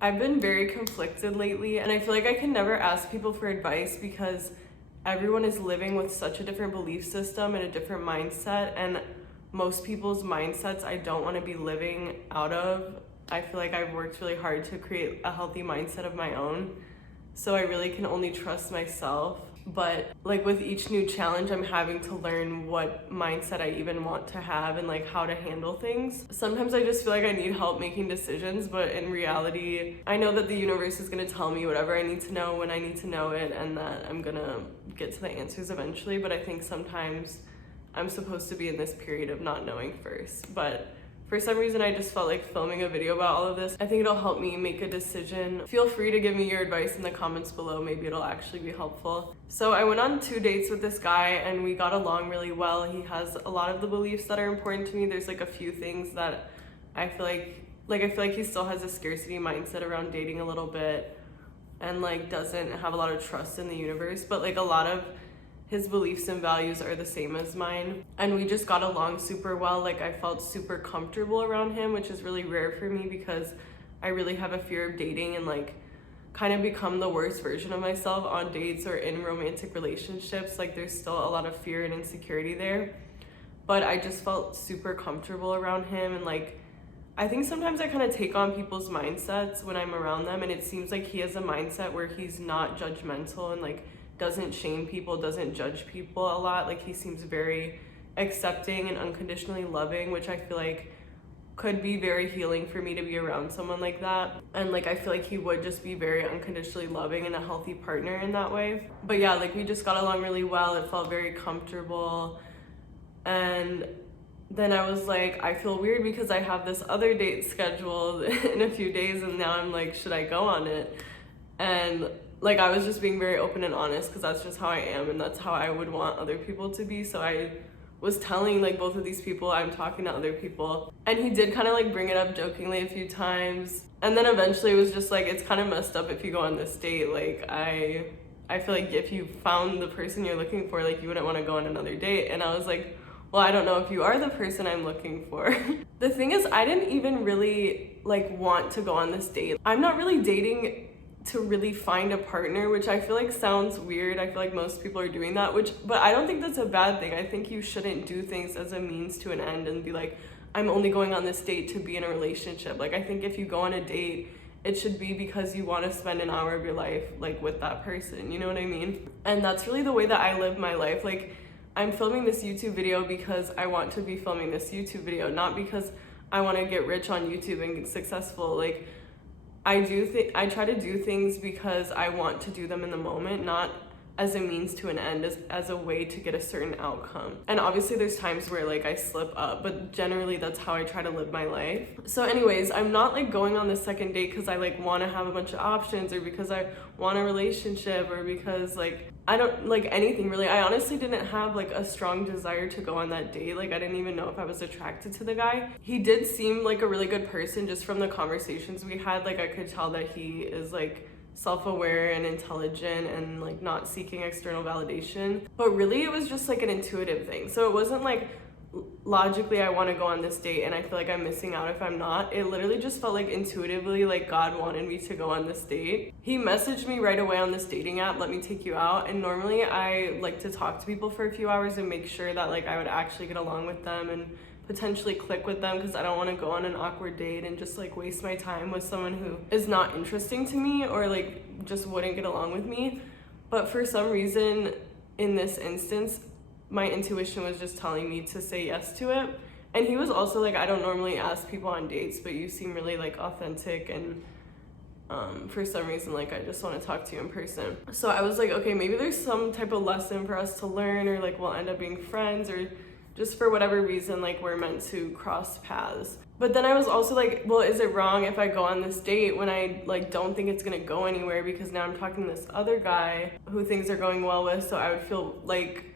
I've been very conflicted lately, and I feel like I can never ask people for advice because everyone is living with such a different belief system and a different mindset, and most people's mindsets I don't want to be living out of. I feel like I've worked really hard to create a healthy mindset of my own, so I really can only trust myself. But like with each new challenge, I'm having to learn what mindset I even want to have and like how to handle things. Sometimes I just feel like I need help making decisions, but in reality, I know that the universe is gonna tell me whatever I need to know when I need to know it, and that I'm gonna get to the answers eventually. But I think sometimes I'm supposed to be in this period of not knowing first. But for some reason, I just felt like filming a video about all of this. I think it'll help me make a decision. Feel free to give me your advice in the comments below. Maybe it'll actually be helpful. So I went on 2 dates with this guy and we got along really well. He has a lot of the beliefs that are important to me. There's like a few things that I feel like he still has a scarcity mindset around dating a little bit and like doesn't have a lot of trust in the universe, but like a lot of his beliefs and values are the same as mine, and we just got along super well. Like I felt super comfortable around him, which is really rare for me because I really have a fear of dating and like kind of become the worst version of myself on dates or in romantic relationships. Like there's still a lot of fear and insecurity there, but I just felt super comfortable around him. And like I think sometimes I kind of take on people's mindsets when I'm around them, and it seems like he has a mindset where he's not judgmental and like doesn't shame people, doesn't judge people a lot. Like he seems very accepting and unconditionally loving, which I feel like could be very healing for me to be around someone like that. And like I feel like he would just be very unconditionally loving and a healthy partner in that way. But yeah, like we just got along really well. It felt very comfortable. And then I was like, I feel weird because I have this other date scheduled in a few days, and now I'm like, should I go on it? And like I was just being very open and honest because that's just how I am and that's how I would want other people to be. So I was telling like both of these people I'm talking to other people, and he did kind of like bring it up jokingly a few times, and then eventually it was just like, it's kind of messed up if you go on this date. Like I feel like if you found the person you're looking for, like you wouldn't want to go on another date. And I was like, well, I don't know if you are the person I'm looking for. The thing is, I didn't even really like want to go on this date. I'm not really dating to really find a partner, which I feel like sounds weird. I feel like most people are doing that, but I don't think that's a bad thing. I think you shouldn't do things as a means to an end and be like, I'm only going on this date to be in a relationship. Like I think if you go on a date, it should be because you want to spend an hour of your life like with that person, you know what I mean? And that's really the way that I live my life. Like I'm filming this YouTube video because I want to be filming this YouTube video, not because I want to get rich on YouTube and get successful. Like I try to do things because I want to do them in the moment, not as a means to an end, as a way to get a certain outcome. And obviously there's times where like I slip up, but generally that's how I try to live my life. So anyways, I'm not like going on the second date because I like want to have a bunch of options, or because I want a relationship, or because like I don't like anything really. I honestly didn't have like a strong desire to go on that date. Like I didn't even know if I was attracted to the guy. He did seem like a really good person just from the conversations we had. Like I could tell that he is like self-aware and intelligent and like not seeking external validation. But really it was just like an intuitive thing. So it wasn't like logically I want to go on this date and I feel like I'm missing out if I'm not. It literally just felt like intuitively like God wanted me to go on this date. He messaged me right away on this dating app, let me take you out. And normally I like to talk to people for a few hours and make sure that like I would actually get along with them and potentially click with them, because I don't want to go on an awkward date and just like waste my time with someone who is not interesting to me or like just wouldn't get along with me. But for some reason in this instance, my intuition was just telling me to say yes to it. And he was also like, I don't normally ask people on dates, but you seem really like authentic, and for some reason like I just want to talk to you in person. So I was like, okay, maybe there's some type of lesson for us to learn, or like we'll end up being friends, or just for whatever reason like we're meant to cross paths. But then I was also like, well, is it wrong if I go on this date when I like don't think it's gonna go anywhere, because now I'm talking to this other guy who things are going well with? So I would feel like,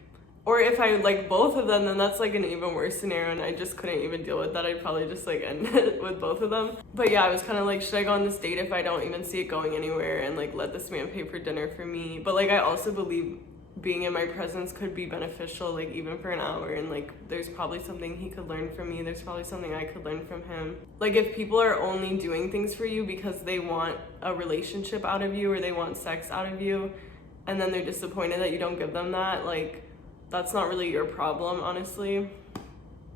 or if I like both of them, then that's like an even worse scenario, and I just couldn't even deal with that. I'd probably just like end it with both of them. But yeah, I was kind of like, should I go on this date if I don't even see it going anywhere and like let this man pay for dinner for me? But like I also believe being in my presence could be beneficial, like even for an hour, and like there's probably something he could learn from me, there's probably something I could learn from him. Like if people are only doing things for you because they want a relationship out of you or they want sex out of you, and then they're disappointed that you don't give them that, like that's not really your problem, honestly.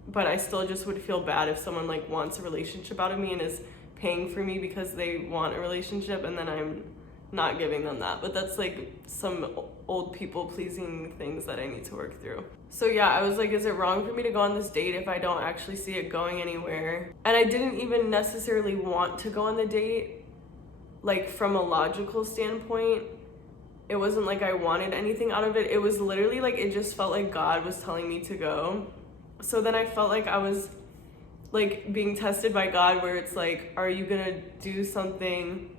But I still just would feel bad if someone like wants a relationship out of me and is paying for me because they want a relationship, and then I'm not giving them that. But that's like some old people pleasing things that I need to work through. So yeah, I was like, is it wrong for me to go on this date if I don't actually see it going anywhere? And I didn't even necessarily want to go on the date, like from a logical standpoint. It wasn't like I wanted anything out of it. It was literally like, it just felt like God was telling me to go. So then I felt like I was like being tested by God, where it's like, are you gonna do something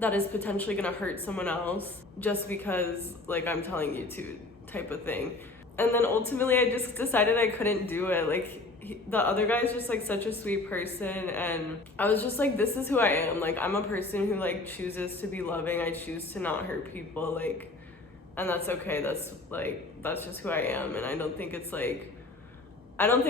that is potentially gonna hurt someone else just because like I'm telling you to, type of thing. And then ultimately I just decided I couldn't do it. Like the other guy is just like such a sweet person, and I was just like, this is who I am. Like I'm a person who like chooses to be loving. I choose to not hurt people, like, and that's okay. That's just who I am. And I don't think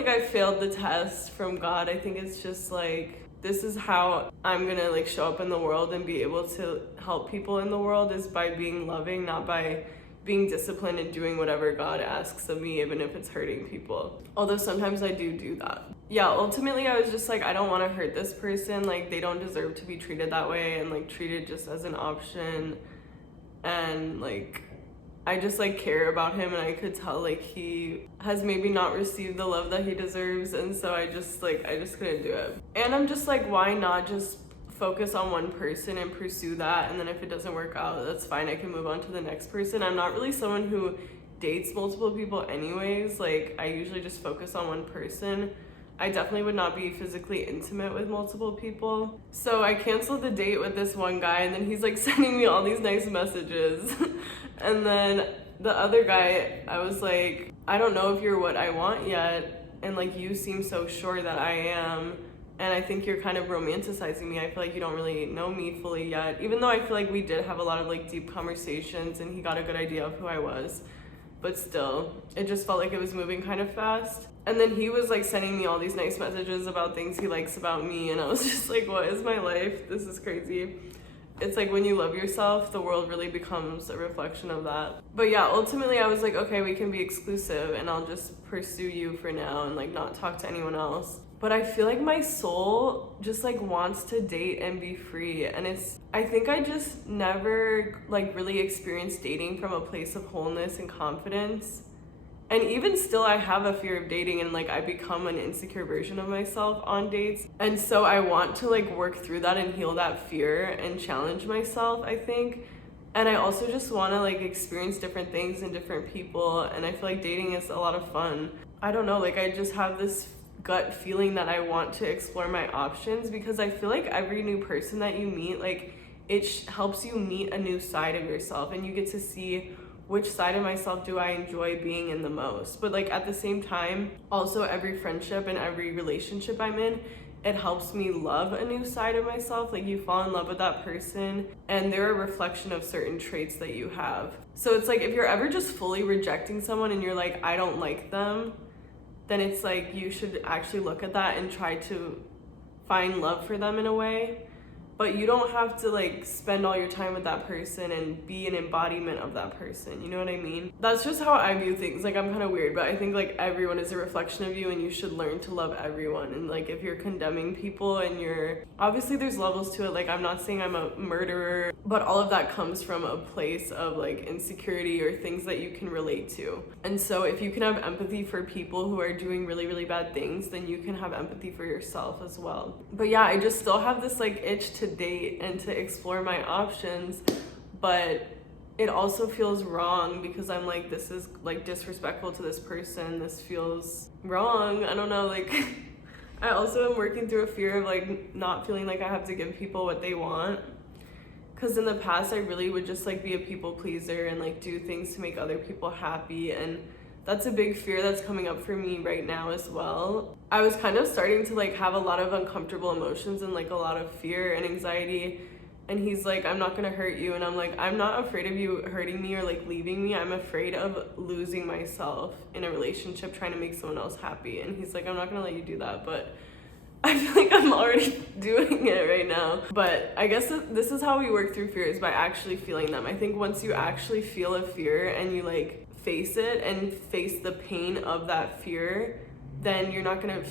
I failed the test from God. I think it's just like, this is how I'm gonna like show up in the world and be able to help people in the world, is by being loving, not by being disciplined and doing whatever God asks of me, even if it's hurting people. Although sometimes I do that. Yeah, ultimately I was just like, I don't want to hurt this person. Like they don't deserve to be treated that way and like treated just as an option. And like I just like care about him, and I could tell like he has maybe not received the love that he deserves, and so I just couldn't do it. And I'm just like, why not just focus on one person and pursue that, and then if it doesn't work out, that's fine, I can move on to the next person. I'm not really someone who dates multiple people anyways. Like I usually just focus on one person. I definitely would not be physically intimate with multiple people. So I canceled the date with this one guy, and then he's like sending me all these nice messages. And then the other guy, I was like, I don't know if you're what I want yet, and like you seem so sure that I am, and I think you're kind of romanticizing me. I feel like you don't really know me fully yet, even though I feel like we did have a lot of like deep conversations and he got a good idea of who I was. But still, it just felt like it was moving kind of fast. And then he was like sending me all these nice messages about things he likes about me, and I was just like, what is my life? This is crazy. It's like when you love yourself, the world really becomes a reflection of that. But yeah, ultimately I was like, okay, we can be exclusive and I'll just pursue you for now and like not talk to anyone else. But I feel like my soul just like wants to date and be free, and I think I just never like really experienced dating from a place of wholeness and confidence. And even still, I have a fear of dating, and like I become an insecure version of myself on dates. And so I want to like work through that and heal that fear and challenge myself, I think. And I also just want to like experience different things and different people, and I feel like dating is a lot of fun. I don't know, like I just have this gut feeling that I want to explore my options, because I feel like every new person that you meet, like it helps you meet a new side of yourself, and you get to see which side of myself do I enjoy being in the most. But like at the same time, also every friendship and every relationship I'm in, it helps me love a new side of myself. Like you fall in love with that person and they're a reflection of certain traits that you have. So it's like if you're ever just fully rejecting someone and you're like, I don't like them, then it's like you should actually look at that and try to find love for them in a way. But you don't have to like spend all your time with that person and be an embodiment of that person, you know what I mean? That's just how I view things. Like I'm kind of weird, but I think like everyone is a reflection of you, and you should learn to love everyone. And like if you're condemning people and obviously there's levels to it. Like I'm not saying I'm a murderer, but all of that comes from a place of like insecurity or things that you can relate to. And so if you can have empathy for people who are doing really, really bad things, then you can have empathy for yourself as well. But yeah, I just still have this like itch to date and to explore my options, but it also feels wrong because I'm like, this is like disrespectful to this person. This feels wrong. I don't know, like I also am working through a fear of like not feeling like I have to give people what they want, because in the past I really would just like be a people pleaser and like do things to make other people happy, and that's a big fear that's coming up for me right now as well. I was kind of starting to like have a lot of uncomfortable emotions and like a lot of fear and anxiety, And he's like, I'm not gonna hurt you. And I'm like, I'm not afraid of you hurting me or like leaving me. I'm afraid of losing myself in a relationship trying to make someone else happy. And he's like, I'm not gonna let you do that. But I feel like I'm already doing it right now. But I guess this is how we work through fears, by actually feeling them. I think once you actually feel a fear and you like face it and face the pain of that fear, then you're not gonna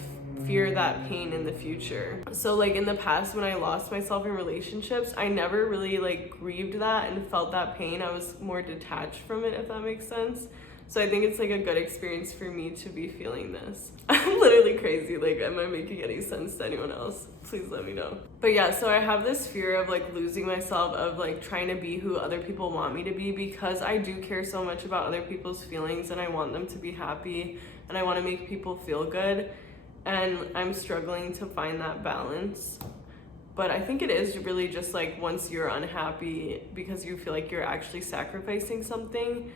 fear that pain in the future. So like in the past, when I lost myself in relationships, I never really like grieved that and felt that pain. I was more detached from it, if that makes sense. So I think it's like a good experience for me to be feeling this. I'm literally crazy. Like, am I making any sense to anyone else? Please let me know. But yeah, so I have this fear of like losing myself, of like trying to be who other people want me to be, because I do care so much about other people's feelings and I want them to be happy and I want to make people feel good. And I'm struggling to find that balance. But I think it is really just like once you're unhappy because you feel like you're actually sacrificing something,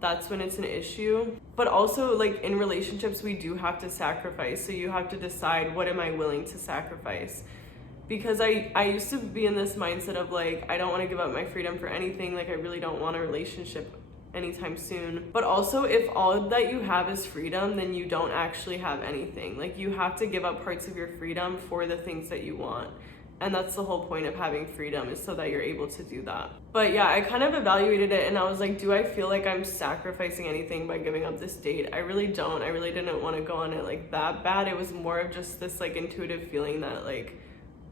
that's when it's an issue. But also like in relationships, we do have to sacrifice. So you have to decide, what am I willing to sacrifice? Because I used to be in this mindset of like, I don't want to give up my freedom for anything. Like I really don't want a relationship anytime soon. But also, if all that you have is freedom, then you don't actually have anything. Like you have to give up parts of your freedom for the things that you want. And that's the whole point of having freedom, is so that you're able to do that. But yeah, I kind of evaluated it and I was like, do I feel like I'm sacrificing anything by giving up this date? I really don't. I really didn't want to go on it like that bad. It was more of just this like intuitive feeling that like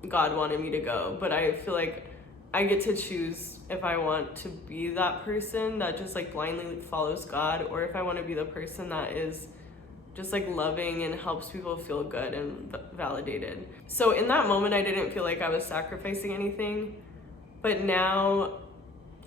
God wanted me to go. But I feel like I get to choose if I want to be that person that just like blindly follows God, or if I want to be the person that is just like loving and helps people feel good and validated. So in that moment, I didn't feel like I was sacrificing anything, but now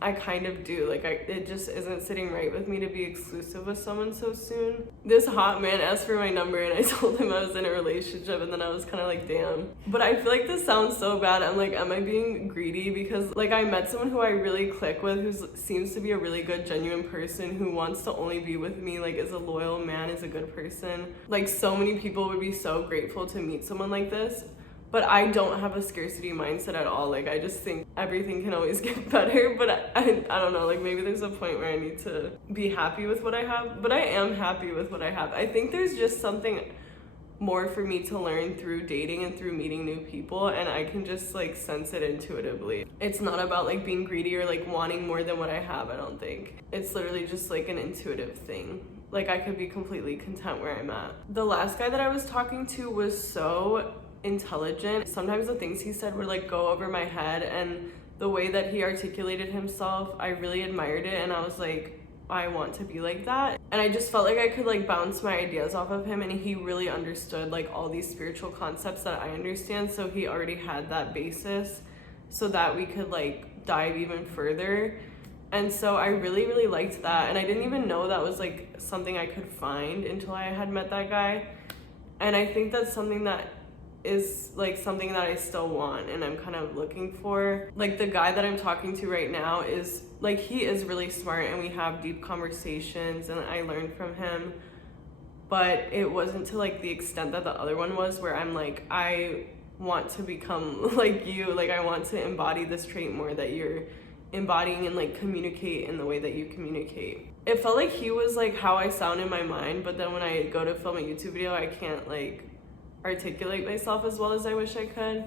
I kind of do. Like it just isn't sitting right with me to be exclusive with someone so soon. This hot man asked for my number and I told him I was in a relationship, and then I was kind of like, damn. But I feel like this sounds so bad. I'm like, am I being greedy? Because like I met someone who I really click with, who seems to be a really good, genuine person, who wants to only be with me, like is a loyal man, is a good person. Like so many people would be so grateful to meet someone like this. But I don't have a scarcity mindset at all. Like I just think everything can always get better. But I don't know, like maybe there's a point where I need to be happy with what I have. But I am happy with what I have. I think there's just something more for me to learn through dating and through meeting new people, and I can just like sense it intuitively. It's not about like being greedy or like wanting more than what I have, I don't think. It's literally just like an intuitive thing. Like I could be completely content where I'm at. The last guy that I was talking to was so intelligent. Sometimes the things he said would like go over my head, and the way that he articulated himself, I really admired it, and I was like, I want to be like that. And I just felt like I could like bounce my ideas off of him, and he really understood like all these spiritual concepts that I understand, so he already had that basis so that we could like dive even further. And so I really, really liked that, and I didn't even know that was like something I could find until I had met that guy. And I think that's something that is like something that I still want and I'm kind of looking for. Like the guy that I'm talking to right now is like, he is really smart and we have deep conversations and I learned from him, but it wasn't to like the extent that the other one was, where I'm like, I want to become like you, like I want to embody this trait more that you're embodying and like communicate in the way that you communicate. It felt like he was like how I sound in my mind, but then when I go to film a YouTube video, I can't like articulate myself as well as I wish I could.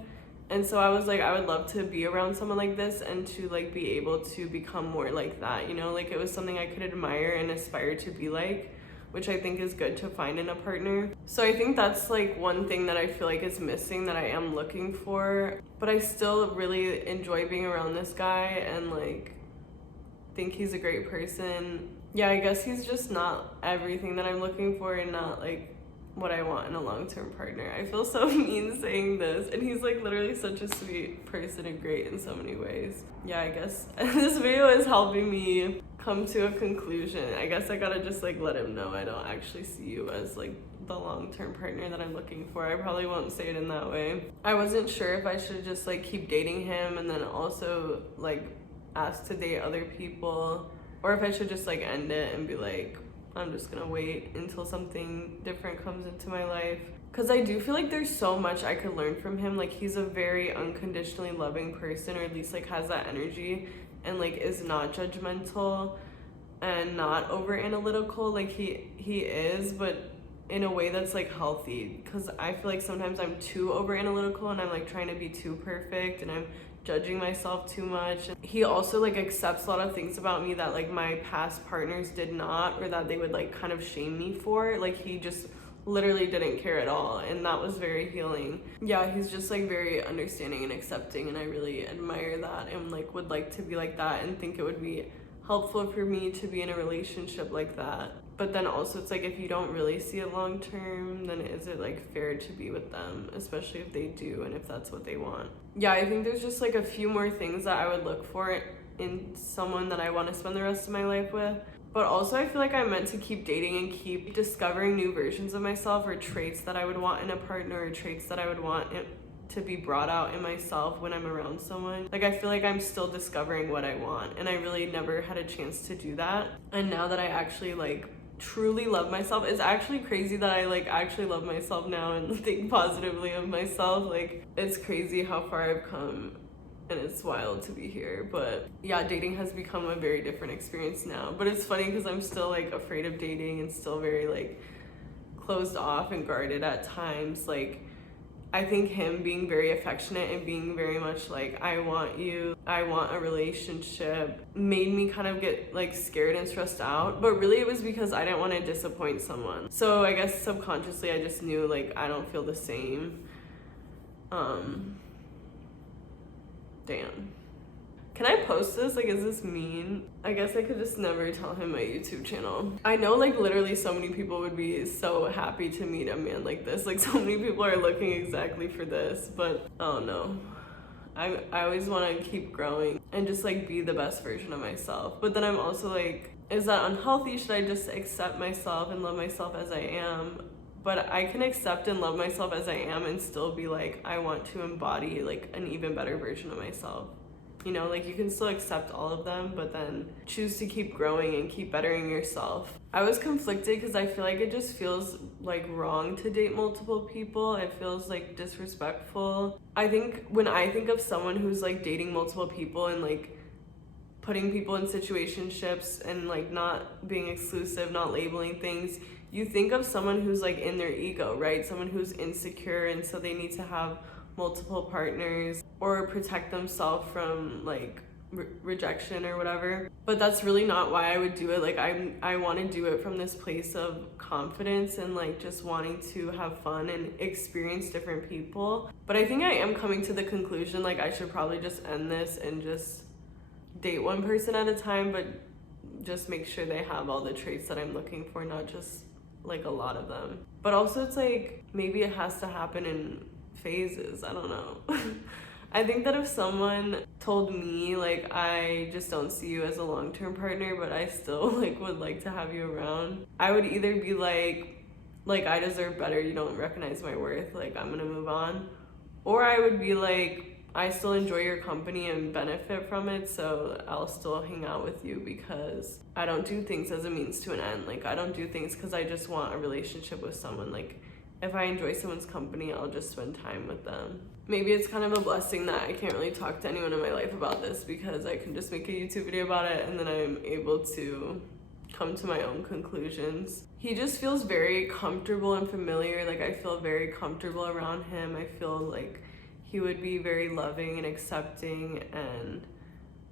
And so I was like, I would love to be around someone like this and to like be able to become more like that, you know, like it was something I could admire and aspire to be like, which I think is good to find in a partner. So I think that's like one thing that I feel like is missing, that I am looking for. But I still really enjoy being around this guy and like think he's a great person. Yeah, I guess he's just not everything that I'm looking for and not like what I want in a long-term partner. I feel so mean saying this, and he's like literally such a sweet person and great in so many ways. Yeah, I guess this video is helping me come to a conclusion. I guess I gotta just like let him know I don't actually see you as like the long-term partner that I'm looking for. I probably won't say it in that way. I wasn't sure if I should just like keep dating him and then also like ask to date other people, or if I should just like end it and be like, I'm just gonna wait until something different comes into my life. because I do feel like there's so much I could learn from him. Like, he's a very unconditionally loving person, or at least like has that energy, and like is not judgmental and not over analytical. Like he is, but in a way that's like healthy, because I feel like sometimes I'm too over analytical and I'm like trying to be too perfect and I'm judging myself too much. He also like accepts a lot of things about me that like my past partners did not, or that they would like kind of shame me for. Like, he just literally didn't care at all, and that was very healing. Yeah, he's just like very understanding and accepting, and I really admire that, and like would like to be like that, and think it would be helpful for me to be in a relationship like that. But then also it's like, if you don't really see it long term, then is it like fair to be with them, especially if they do and if that's what they want. Yeah, I think there's just like a few more things that I would look for in someone that I want to spend the rest of my life with. But also I feel like I'm meant to keep dating and keep discovering new versions of myself, or traits that I would want in a partner, or traits that I would want to be brought out in myself when I'm around someone. Like, I feel like I'm still discovering what I want, and I really never had a chance to do that. And now that I actually like truly love myself, it's actually crazy that I like actually love myself now and think positively of myself. Like, it's crazy how far I've come, and it's wild to be here. But yeah, dating has become a very different experience now. But it's funny because I'm still like afraid of dating and still very like closed off and guarded at times. Like, I think him being very affectionate and being very much like, I want you, I want a relationship, made me kind of get like scared and stressed out. But really it was because I didn't want to disappoint someone. So I guess subconsciously I just knew like I don't feel the same. Damn. Can I post this? Like, is this mean? I guess I could just never tell him my YouTube channel. I know like literally so many people would be so happy to meet a man like this. Like, so many people are looking exactly for this, but I don't know. I always want to keep growing and just like be the best version of myself. But then I'm also like, is that unhealthy? Should I just accept myself and love myself as I am? But I can accept and love myself as I am and still be like, I want to embody like an even better version of myself. You know, like, you can still accept all of them, but then choose to keep growing and keep bettering yourself. I was conflicted because I feel like it just feels like wrong to date multiple people. It feels like disrespectful. I think when I think of someone who's like dating multiple people and like putting people in situationships and like not being exclusive, not labeling things, you think of someone who's like in their ego, right? Someone who's insecure, and so they need to have multiple partners or protect themselves from like rejection or whatever. But that's really not why I would do it. Like, I want to do it from this place of confidence and like just wanting to have fun and experience different people. But I think I am coming to the conclusion like I should probably just end this and just date one person at a time, but just make sure they have all the traits that I'm looking for, not just like a lot of them. But also it's like, maybe it has to happen in phases. I don't know. I think that if someone told me like, I just don't see you as a long-term partner, but I still like would like to have you around, I would either be like I deserve better, you don't recognize my worth, like I'm gonna move on. Or I would be like, I still enjoy your company and benefit from it, so I'll still hang out with you because I don't do things as a means to an end. Like, I don't do things because I just want a relationship with someone. Like, if I enjoy someone's company, I'll just spend time with them. Maybe it's kind of a blessing that I can't really talk to anyone in my life about this, because I can just make a YouTube video about it and then I'm able to come to my own conclusions. He just feels very comfortable and familiar. Like, I feel very comfortable around him. I feel like he would be very loving and accepting, and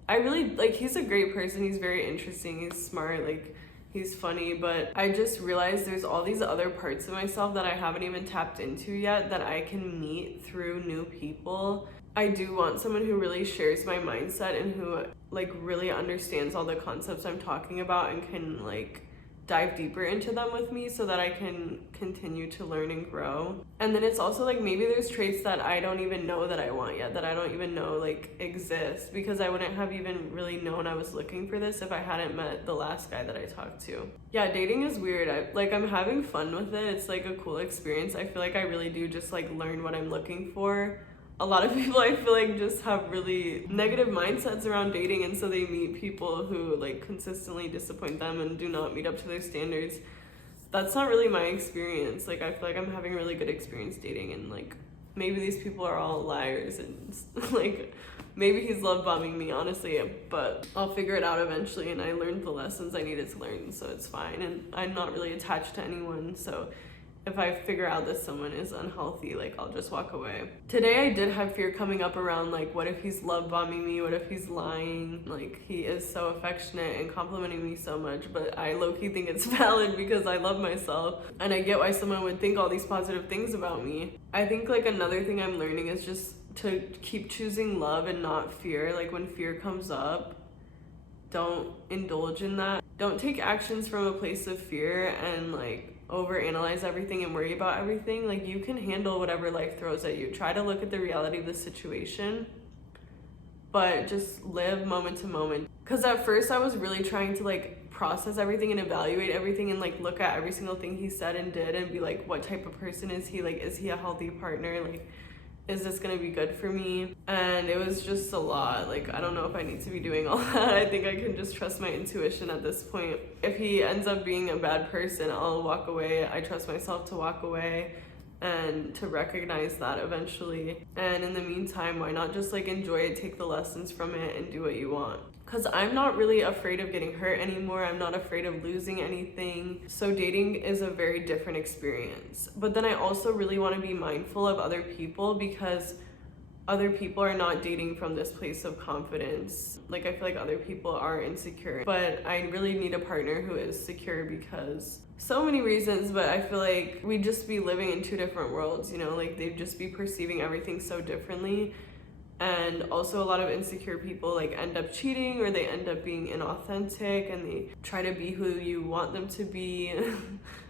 I really like, he's a great person. He's very interesting, he's smart, like he's funny. But I just realized there's all these other parts of myself that I haven't even tapped into yet that I can meet through new people. I do want someone who really shares my mindset and who like really understands all the concepts I'm talking about and can like dive deeper into them with me so that I can continue to learn and grow. And then it's also like, maybe there's traits that I don't even know that I want yet, that I don't even know like exist, because I wouldn't have even really known I was looking for this if I hadn't met the last guy that I talked to. Yeah, dating is weird. I'm having fun with it. It's like a cool experience. I feel like I really do just like learn what I'm looking for. A lot of people, I feel like, just have really negative mindsets around dating, and so they meet people who like consistently disappoint them and do not meet up to their standards. that's not really my experience. Like I feel like I'm having a really good experience dating, and like maybe these people are all liars and like maybe he's love bombing me, honestly, but I'll figure it out eventually, and I learned the lessons I needed to learn, so it's fine. And I'm not really attached to anyone, so if I figure out that someone is unhealthy, like I'll just walk away. Today I did have fear coming up around like, what if he's love bombing me? What if he's lying? Like he is so affectionate and complimenting me so much, but I low-key think it's valid because I love myself, and I get why someone would think all these positive things about me. I think like another thing I'm learning is just to keep choosing love and not fear. Like when fear comes up, don't indulge in that. Don't take actions from a place of fear and like overanalyze everything and worry about everything. Like you can handle whatever life throws at you. Try to look at the reality of the situation, but just live moment to moment. Because at first I was really trying to like process everything and evaluate everything and like look at every single thing he said and did and be like, what type of person is he? Like, is he a healthy partner? Like, is this gonna be good for me? And it was just a lot. Like, I don't know if I need to be doing all that. I think I can just trust my intuition at this point. If he ends up being a bad person, I'll walk away. I trust myself to walk away and to recognize that eventually. And in the meantime, why not just like enjoy it, take the lessons from it, and do what you want? Because I'm not really afraid of getting hurt anymore. I'm not afraid of losing anything. So dating is a very different experience. But then I also really want to be mindful of other people, because other people are not dating from this place of confidence. Like I feel like other people are insecure, but I really need a partner who is secure because so many reasons. But I feel like we'd just be living in two different worlds, you know, like they'd just be perceiving everything so differently. And also a lot of insecure people like end up cheating, or they end up being inauthentic, and they try to be who you want them to be.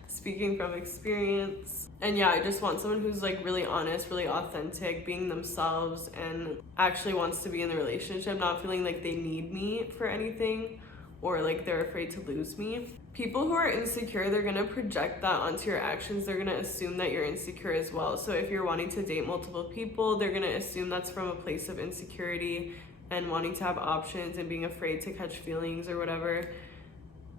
Speaking from experience. And yeah, I just want someone who's like really honest, really authentic, being themselves, and actually wants to be in the relationship, not feeling like they need me for anything or like they're afraid to lose me. People who are insecure, they're gonna project that onto your actions. They're gonna assume that you're insecure as well. So if you're wanting to date multiple people, they're gonna assume that's from a place of insecurity and wanting to have options and being afraid to catch feelings or whatever,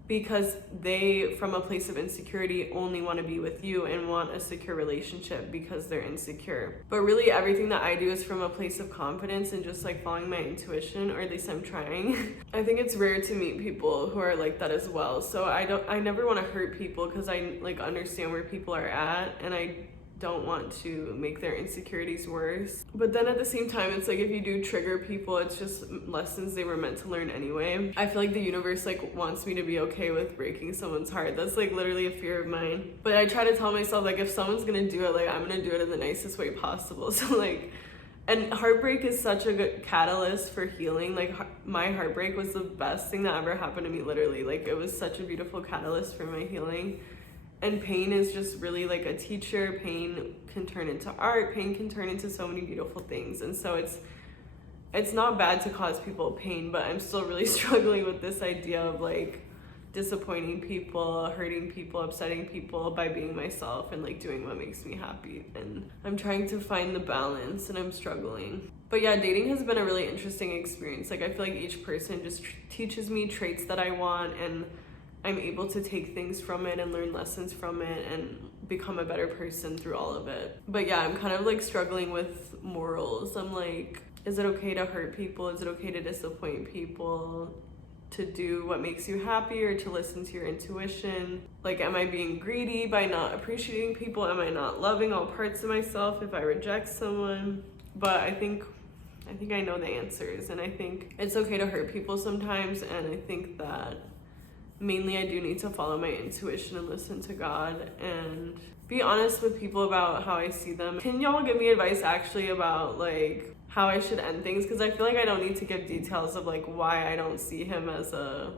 because they, from a place of insecurity, only want to be with you and want a secure relationship because they're insecure. But really everything that I do is from a place of confidence and just like following my intuition, or at least I'm trying. I think it's rare to meet people who are like that as well. So I never want to hurt people, because I like understand where people are at, and I don't want to make their insecurities worse. But then at the same time, it's like if you do trigger people, it's just lessons they were meant to learn anyway. I feel like the universe like wants me to be okay with breaking someone's heart. That's like literally a fear of mine. But I try to tell myself like, if someone's gonna do it, like I'm gonna do it in the nicest way possible. So like, and heartbreak is such a good catalyst for healing. Like my heartbreak was the best thing that ever happened to me, literally. Like it was such a beautiful catalyst for my healing. And pain is just really like a teacher. Pain can turn into art. Pain can turn into so many beautiful things. And so it's not bad to cause people pain, but I'm still really struggling with this idea of like disappointing people, hurting people, upsetting people by being myself and like doing what makes me happy. And I'm trying to find the balance, and I'm struggling. But yeah, dating has been a really interesting experience. Like I feel like each person just teaches me traits that I want, and I'm able to take things from it and learn lessons from it and become a better person through all of it. But yeah, I'm kind of like struggling with morals. I'm like, is it okay to hurt people? Is it okay to disappoint people? To do what makes you happy, or to listen to your intuition? Like, am I being greedy by not appreciating people? Am I not loving all parts of myself if I reject someone? But I think I know the answers, and I think it's okay to hurt people sometimes, and I think that mainly I do need to follow my intuition and listen to God and be honest with people about how I see them. Can y'all give me advice actually about like how I should end things? Because I feel like I don't need to give details of like why I don't see him as a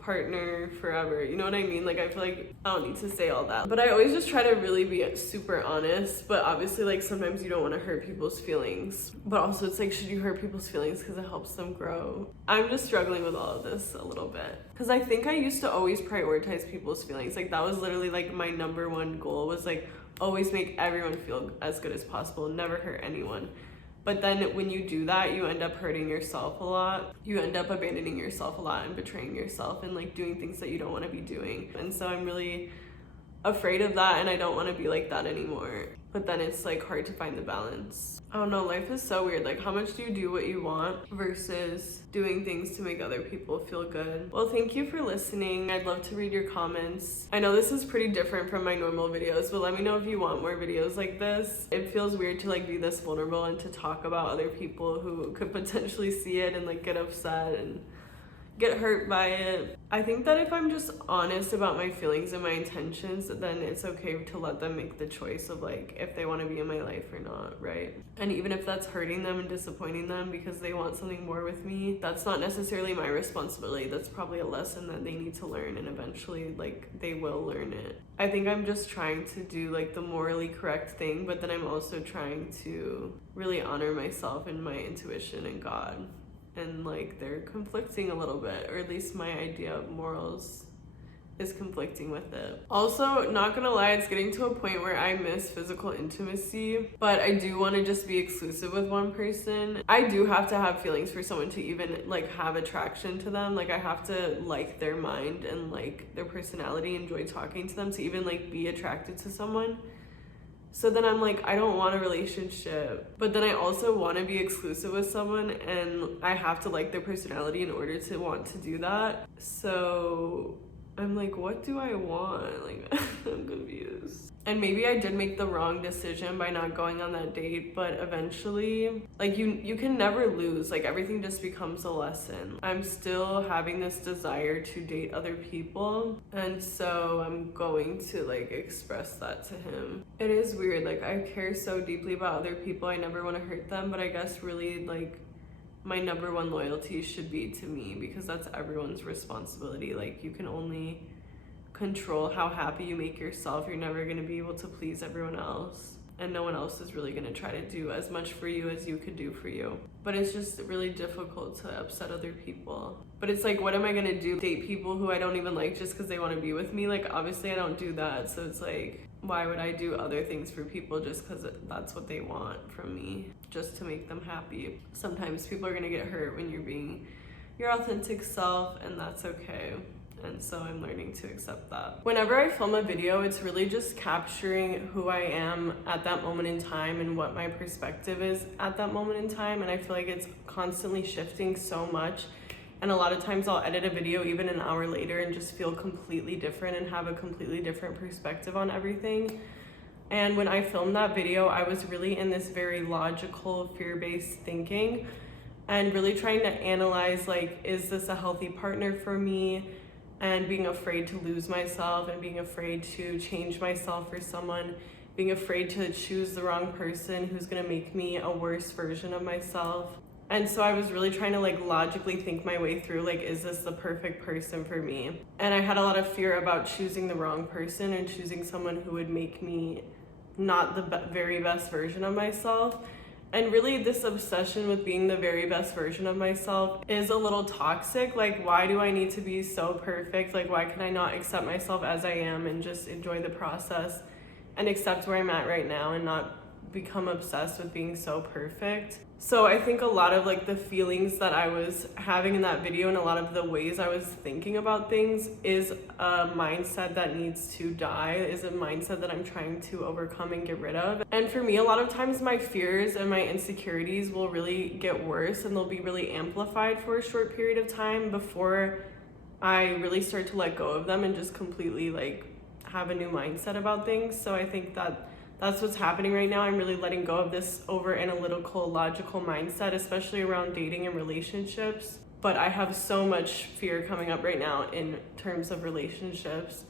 partner forever, you know what I mean? Like I feel like I don't need to say all that, but I always just try to really be super honest. But obviously like sometimes you don't want to hurt people's feelings, but also it's like, should you hurt people's feelings because it helps them grow? I'm just struggling with all of this a little bit, because I think I used to always prioritize people's feelings. Like that was literally like my number one goal, was like always make everyone feel as good as possible, never hurt anyone. But then when you do that, you end up hurting yourself a lot. You end up abandoning yourself a lot and betraying yourself and like doing things that you don't want to be doing. And so I'm really afraid of that and I don't want to be like that anymore. But then it's like hard to find the balance. I don't know, life is so weird. Like, how much do you do what you want versus doing things to make other people feel good? Well, thank you for listening. I'd love to read your comments. I know this is pretty different from my normal videos, but let me know if you want more videos like this. It feels weird to like be this vulnerable and to talk about other people who could potentially see it and like get upset and get hurt by it. I think that if I'm just honest about my feelings and my intentions, then it's okay to let them make the choice of like if they want to be in my life or not, right? And even if that's hurting them and disappointing them because they want something more with me, that's not necessarily my responsibility. That's probably a lesson that they need to learn, and eventually like they will learn it. I think I'm just trying to do like the morally correct thing, but then I'm also trying to really honor myself and my intuition and God. And like they're conflicting a little bit, or at least my idea of morals is conflicting with it. Also, not gonna lie, it's getting to a point where I miss physical intimacy, but I do want to just be exclusive with one person. I do have to have feelings for someone to even like have attraction to them. Like I have to like their mind and like their personality, enjoy talking to them to even like be attracted to someone. So then I'm like, I don't want a relationship, but then I also want to be exclusive with someone, and I have to like their personality in order to want to do that. So I'm like, what do I want? Like, I'm confused. And maybe I did make the wrong decision by not going on that date, but eventually, like you can never lose. Like everything just becomes a lesson. I'm still having this desire to date other people, and so I'm going to like express that to him. It is weird. Like I care so deeply about other people. I never want to hurt them, but I guess really like my number one loyalty should be to me, because that's everyone's responsibility. Like you can only control how happy you make yourself. You're never going to be able to please everyone else, and no one else is really going to try to do as much for you as you could do for you. But it's just really difficult to upset other people. But it's like, what am I going to do? Date people who I don't even like just because they want to be with me? Like obviously I don't do that. So it's like, why would I do other things for people just because that's what they want from me, just to make them happy? Sometimes people are going to get hurt when you're being your authentic self, and that's okay. And so I'm learning to accept that. Whenever I film a video, it's really just capturing who I am at that moment in time and what my perspective is at that moment in time. And I feel like it's constantly shifting so much. And a lot of times I'll edit a video even an hour later and just feel completely different and have a completely different perspective on everything. And when I filmed that video, I was really in this very logical, fear-based thinking and really trying to analyze, like, is this a healthy partner for me? And being afraid to lose myself, and being afraid to change myself for someone, being afraid to choose the wrong person who's gonna make me a worse version of myself. And so I was really trying to like logically think my way through, like, is this the perfect person for me? And I had a lot of fear about choosing the wrong person and choosing someone who would make me not the very best version of myself. And really this obsession with being the very best version of myself is a little toxic. Like, why do I need to be so perfect? Like, why can I not accept myself as I am and just enjoy the process and accept where I'm at right now and not become obsessed with being so perfect? So I think a lot of like the feelings that I was having in that video and a lot of the ways I was thinking about things is a mindset that needs to die, is a mindset that I'm trying to overcome and get rid of. And for me, a lot of times my fears and my insecurities will really get worse, and they'll be really amplified for a short period of time before I really start to let go of them and just completely like have a new mindset about things. So I think that that's what's happening right now. I'm really letting go of this over analytical, logical mindset, especially around dating and relationships. But I have so much fear coming up right now in terms of relationships.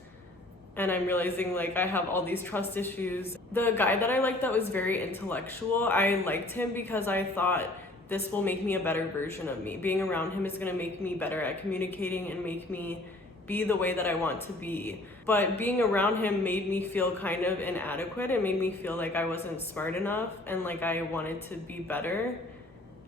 And I'm realizing like I have all these trust issues. The guy that I liked that was very intellectual, I liked him because I thought this will make me a better version of me. Being around him is gonna make me better at communicating and make me be the way that I want to be. But being around him made me feel kind of inadequate. It made me feel like I wasn't smart enough and like I wanted to be better.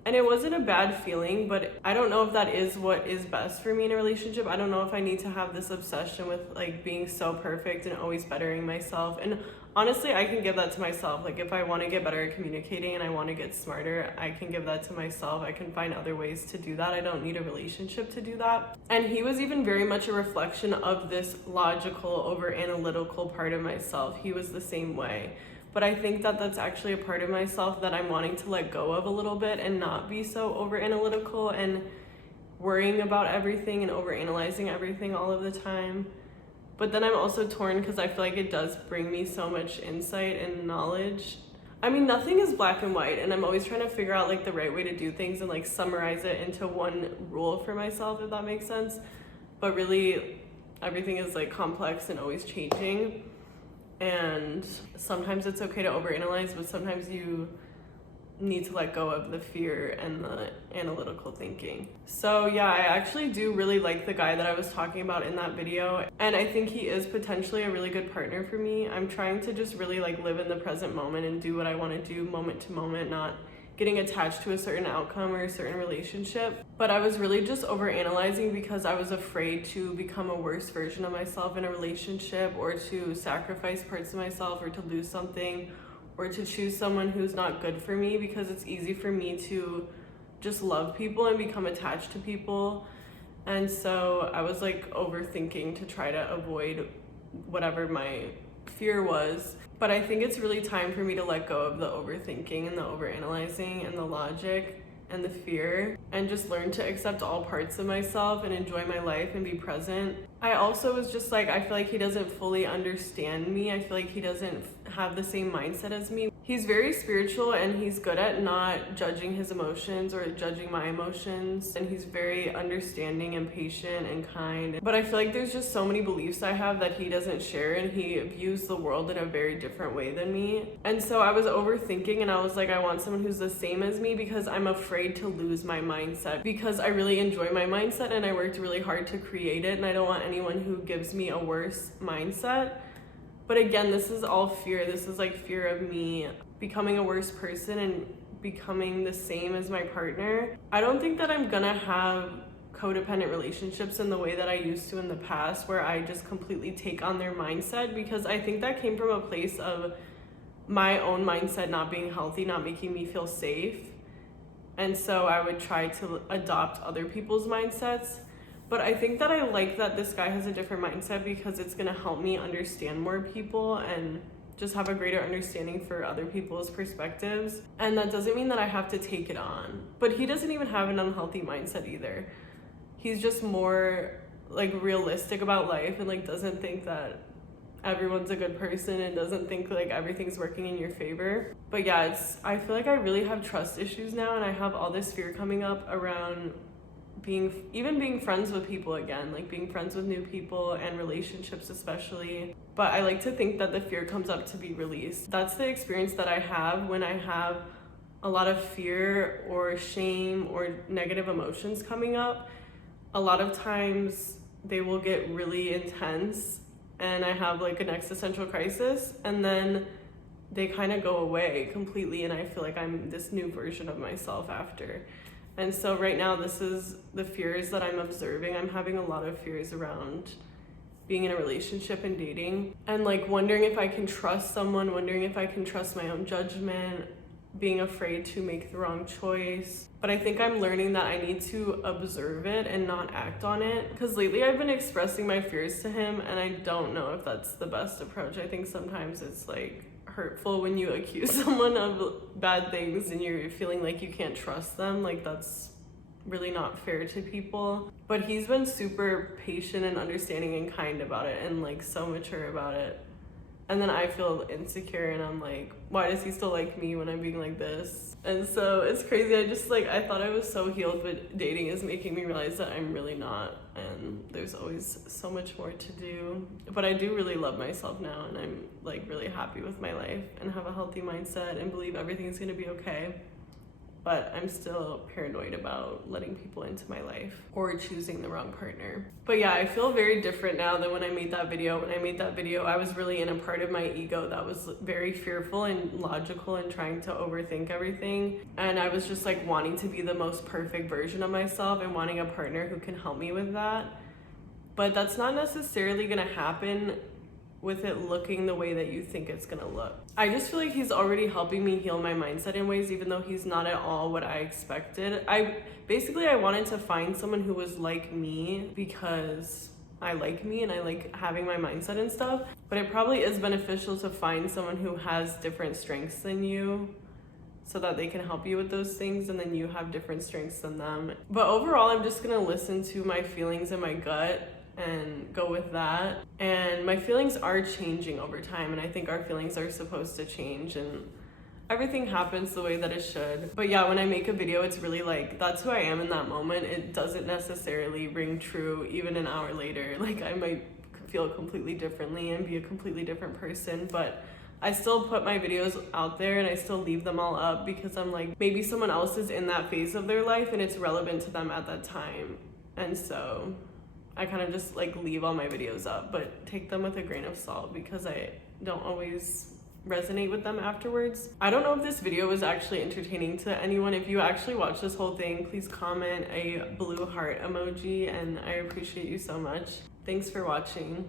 And it wasn't a bad feeling, but I don't know if that is what is best for me in a relationship. I don't know if I need to have this obsession with like being so perfect and always bettering myself. And honestly, I can give that to myself. Like if I want to get better at communicating and I want to get smarter, I can give that to myself. I can find other ways to do that. I don't need a relationship to do that. And he was even very much a reflection of this logical, over analytical part of myself. He was the same way. But I think that that's actually a part of myself that I'm wanting to let go of a little bit and not be so over analytical and worrying about everything and over analyzing everything all of the time. But then I'm also torn because I feel like it does bring me so much insight and knowledge. I mean, nothing is black and white, and I'm always trying to figure out like the right way to do things and like summarize it into one rule for myself, if that makes sense. But really, everything is like complex and always changing. And sometimes it's okay to overanalyze, but sometimes you need to let go of the fear and the analytical thinking. So yeah, I actually do really like the guy that I was talking about in that video, and I think he is potentially a really good partner for me. I'm trying to just really like live in the present moment and do what I want to do moment to moment, not getting attached to a certain outcome or a certain relationship. But I was really just overanalyzing because I was afraid to become a worse version of myself in a relationship, or to sacrifice parts of myself, or to lose something, or to choose someone who's not good for me, because it's easy for me to just love people and become attached to people. And so I was like overthinking to try to avoid whatever my fear was. But I think it's really time for me to let go of the overthinking and the overanalyzing and the logic and the fear, and just learn to accept all parts of myself and enjoy my life and be present. I also was just like, I feel like he doesn't fully understand me. I feel like he doesn't have the same mindset as me. He's very spiritual and he's good at not judging his emotions or judging my emotions, and he's very understanding and patient and kind. But I feel like there's just so many beliefs I have that he doesn't share, and he views the world in a very different way than me. And so I was overthinking, and I was like, I want someone who's the same as me, because I'm afraid to lose my mindset, because I really enjoy my mindset and I worked really hard to create it, and I don't want anyone who gives me a worse mindset. But again, this is all fear. This is like fear of me becoming a worse person and becoming the same as my partner. I don't think that I'm gonna have codependent relationships in the way that I used to in the past, where I just completely take on their mindset, because I think that came from a place of my own mindset not being healthy, not making me feel safe. And so I would try to adopt other people's mindsets. But I think that I like that this guy has a different mindset, because it's gonna help me understand more people and just have a greater understanding for other people's perspectives. And that doesn't mean that I have to take it on. But he doesn't even have an unhealthy mindset either. He's just more like realistic about life, and like doesn't think that everyone's a good person, and doesn't think like everything's working in your favor. But yeah, I feel like I really have trust issues now, and I have all this fear coming up around being friends with people again, like being friends with new people and relationships especially. But I like to think that the fear comes up to be released. That's the experience that I have when I have a lot of fear or shame or negative emotions coming up. A lot of times they will get really intense and I have like an existential crisis, and then they kind of go away completely, and I feel like I'm this new version of myself after. And so right now, this is the fears that I'm observing. I'm having a lot of fears around being in a relationship and dating, and like wondering if I can trust someone, wondering if I can trust my own judgment, being afraid to make the wrong choice. But I think I'm learning that I need to observe it and not act on it, because lately I've been expressing my fears to him, and I don't know if that's the best approach. I think sometimes it's like hurtful when you accuse someone of bad things and you're feeling like you can't trust them. Like that's really not fair to people. But he's been super patient and understanding and kind about it, and like so mature about it. And then I feel insecure, and I'm like, why does he still like me when I'm being like this? And so it's crazy. I thought I was so healed, but dating is making me realize that I'm really not, and there's always so much more to do. But I do really love myself now, and I'm like really happy with my life and have a healthy mindset and believe everything's gonna be okay. but I'm still paranoid about letting people into my life or choosing the wrong partner. But yeah, I feel very different now than when I made that video. When I made that video, I was really in a part of my ego that was very fearful and logical and trying to overthink everything. And I was just like wanting to be the most perfect version of myself and wanting a partner who can help me with that. But that's not necessarily gonna happen with it looking the way that you think it's gonna look. I just feel like he's already helping me heal my mindset in ways, even though he's not at all what I expected. I wanted to find someone who was like me because I like me and I like having my mindset and stuff. But it probably is beneficial to find someone who has different strengths than you so that they can help you with those things and then you have different strengths than them. But overall, I'm just gonna listen to my feelings and my gut and go with that. And my feelings are changing over time, and I think our feelings are supposed to change and everything happens the way that it should. But yeah, when I make a video, it's really like that's who I am in that moment. It doesn't necessarily ring true even an hour later. Like I might feel completely differently and be a completely different person, but I still put my videos out there and I still leave them all up because I'm like, maybe someone else is in that phase of their life and it's relevant to them at that time. And so I kind of just like leave all my videos up, but take them with a grain of salt because I don't always resonate with them afterwards. I don't know if this video was actually entertaining to anyone. If you actually watched this whole thing, please comment a blue heart emoji and I appreciate you so much. Thanks for watching.